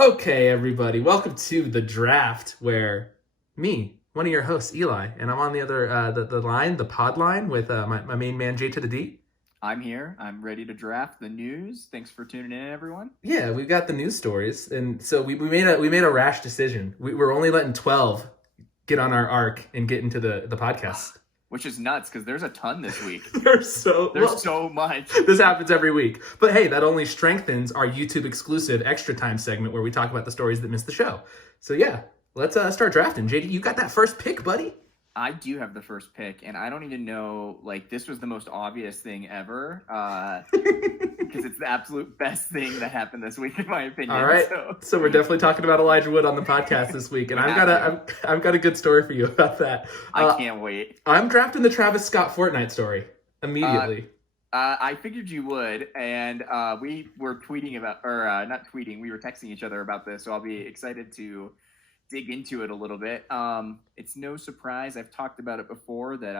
Okay, everybody, welcome to the draft where one of your hosts, Eli, and I'm on the other the line, the pod line with my main man, J to the D. I'm here. I'm ready to draft the news. Thanks for tuning in, everyone. Yeah, we've got the news stories, and so we made a rash decision. We're only letting 12 get on our arc and get into the podcast. Which is nuts because there's a ton this week. There's so much. This happens every week. But hey, that only strengthens our YouTube exclusive extra time segment where we talk about the stories that missed the show. So yeah, let's start drafting. JD, you got that first pick, buddy? I do have the first pick, and I don't even know, this was the most obvious thing ever, because it's the absolute best thing that happened this week, in my opinion. All right, so we're definitely talking about Elijah Wood on the podcast this week, and I've got a good story for you about that. I can't wait. I'm drafting the Travis Scott Fortnite story immediately. I figured you would, and we were tweeting about, or not tweeting, we were texting each other about this, so I'll be excited to dig into it a little bit. It's no surprise, I've talked about it before, that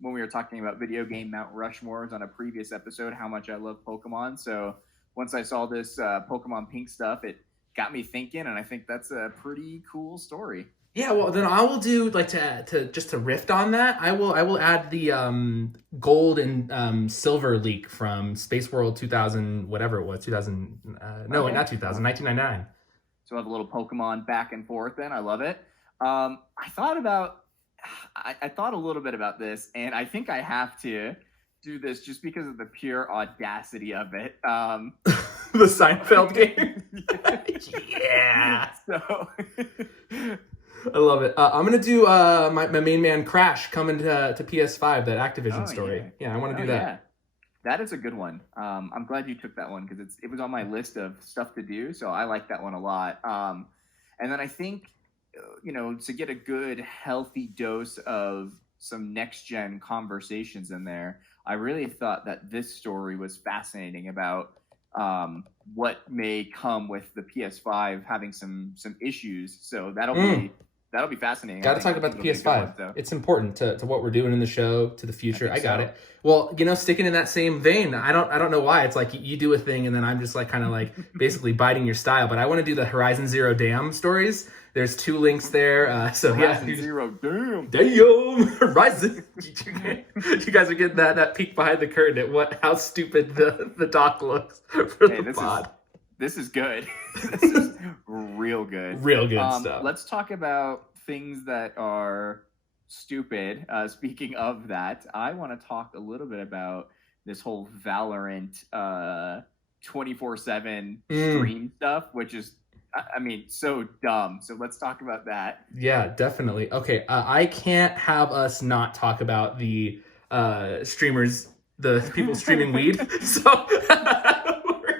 when we were talking about video game Mount Rushmores on a previous episode, how much I love Pokemon. So once I saw this Pokemon Pink stuff, it got me thinking, and I think that's a pretty cool story. Yeah, well then I will do to riff on that. I will add the gold and silver leak from Space World 2000, whatever it was, 2000. No, not 2000, 1999. So have a little Pokemon back and forth then. I love it. I thought a little bit about this, and I think I have to do this just because of the pure audacity of it. The Seinfeld game? Yeah. So I love it. I'm going to do my main man Crash coming to PS5, that Activision story. Yeah, I want to do that. Yeah. That is a good one. I'm glad you took that one because it was on my list of stuff to do, so I like that one a lot. And then I think, to get a good, healthy dose of some next-gen conversations in there, I really thought that this story was fascinating about what may come with the PS5 having some issues. So that'll be fascinating. Got to talk about the PS5. It's important to what we're doing in the show, to the future. I got it. Well, sticking in that same vein, I don't know why. It's like you do a thing and then I'm just basically biting your style. But I want to do the Horizon Zero Dawn stories. There's 2 links there. Horizon Zero Dawn. Damn, Horizon. You guys are getting that peek behind the curtain at how stupid the doc looks for the pod. This is good. This is real good. Real good stuff. Let's talk about things that are stupid. Speaking of that, I want to talk a little bit about this whole Valorant 24/7 stream stuff, which is, so dumb. So let's talk about that. Yeah, definitely. Okay, I can't have us not talk about the streamers, the people streaming weed. So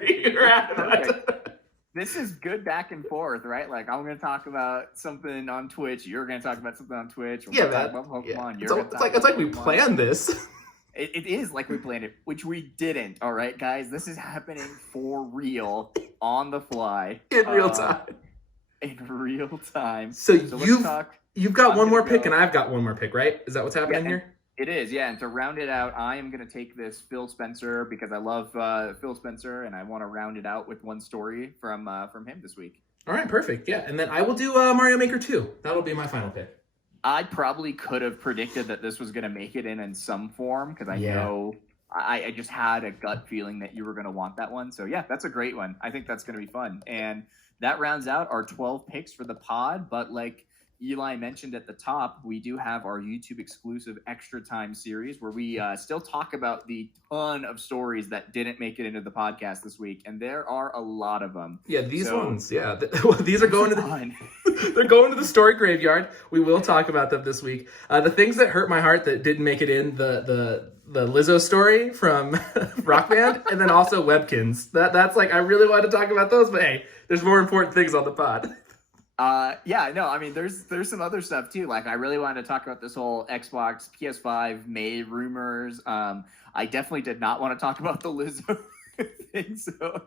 you're at that. This is good back and forth, right? Like, I'm going to talk about something on Twitch. You're going to talk about something on Twitch. We're talk about Pokemon. Yeah. It's like we planned this. It is like we planned it, which we didn't. All right, guys, this is happening for real, on the fly, in real time. In real time. So you've got one more pick, and I've got one more pick, right? Is that what's happening here? It is, yeah. And to round it out, I am going to take this Phil Spencer because I love Phil Spencer, and I want to round it out with one story from him this week. All right, perfect. Yeah, and then I will do Mario Maker 2. That'll be my final pick. I probably could have predicted that this was going to make it in some form because I know I just had a gut feeling that you were going to want that one. So, yeah, that's a great one. I think that's going to be fun. And that rounds out our 12 picks for the pod, but like Eli mentioned at the top, we do have our YouTube exclusive extra time series where we still talk about the ton of stories that didn't make it into the podcast this week, and there are a lot of them. Yeah, these ones. Yeah, these are going to they're going to the story graveyard. We will talk about them this week. The things that hurt my heart that didn't make it in the Lizzo story from Rock Band, and then also Webkins. That's I really wanted to talk about those, but hey, there's more important things on the pod. There's some other stuff too. Like, I really wanted to talk about this whole Xbox PS5 May rumors. I definitely did not want to talk about the Lizzo thing. So,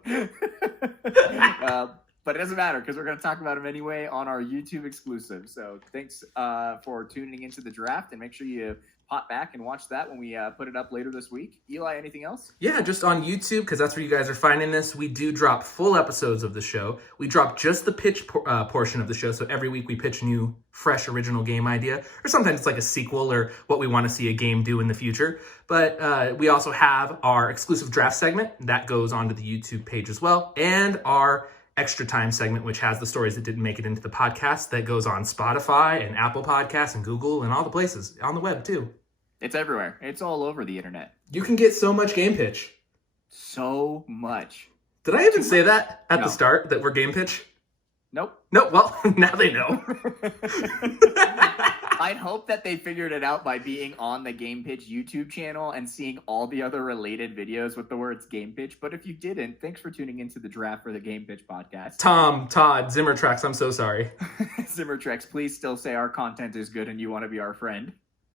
but it doesn't matter because we're going to talk about them anyway on our YouTube exclusive. So thanks for tuning into the draft, and make sure you pop back and watch that when we put it up later this week. Eli, anything else? Yeah, just on YouTube, because that's where you guys are finding this. We do drop full episodes of the show. We drop just the pitch portion of the show. So every week we pitch a new, fresh, original game idea. Or sometimes it's like a sequel or what we want to see a game do in the future. But we also have our exclusive draft segment. That goes onto the YouTube page as well. And our extra time segment, which has the stories that didn't make it into the podcast, that goes on Spotify and Apple Podcasts and Google and all the places on the web too. It's everywhere. It's all over the internet. You can get so much GamePitch. So much. Did I even say that at the start, that we're GamePitch? Nope. No, well, now they know. I'd hope that they figured it out by being on the GamePitch YouTube channel and seeing all the other related videos with the words GamePitch. But if you didn't, thanks for tuning into the draft for the GamePitch podcast. Tom, Todd, Zimmer Tracks, I'm so sorry. Zimmer Tracks, please still say our content is good and you want to be our friend.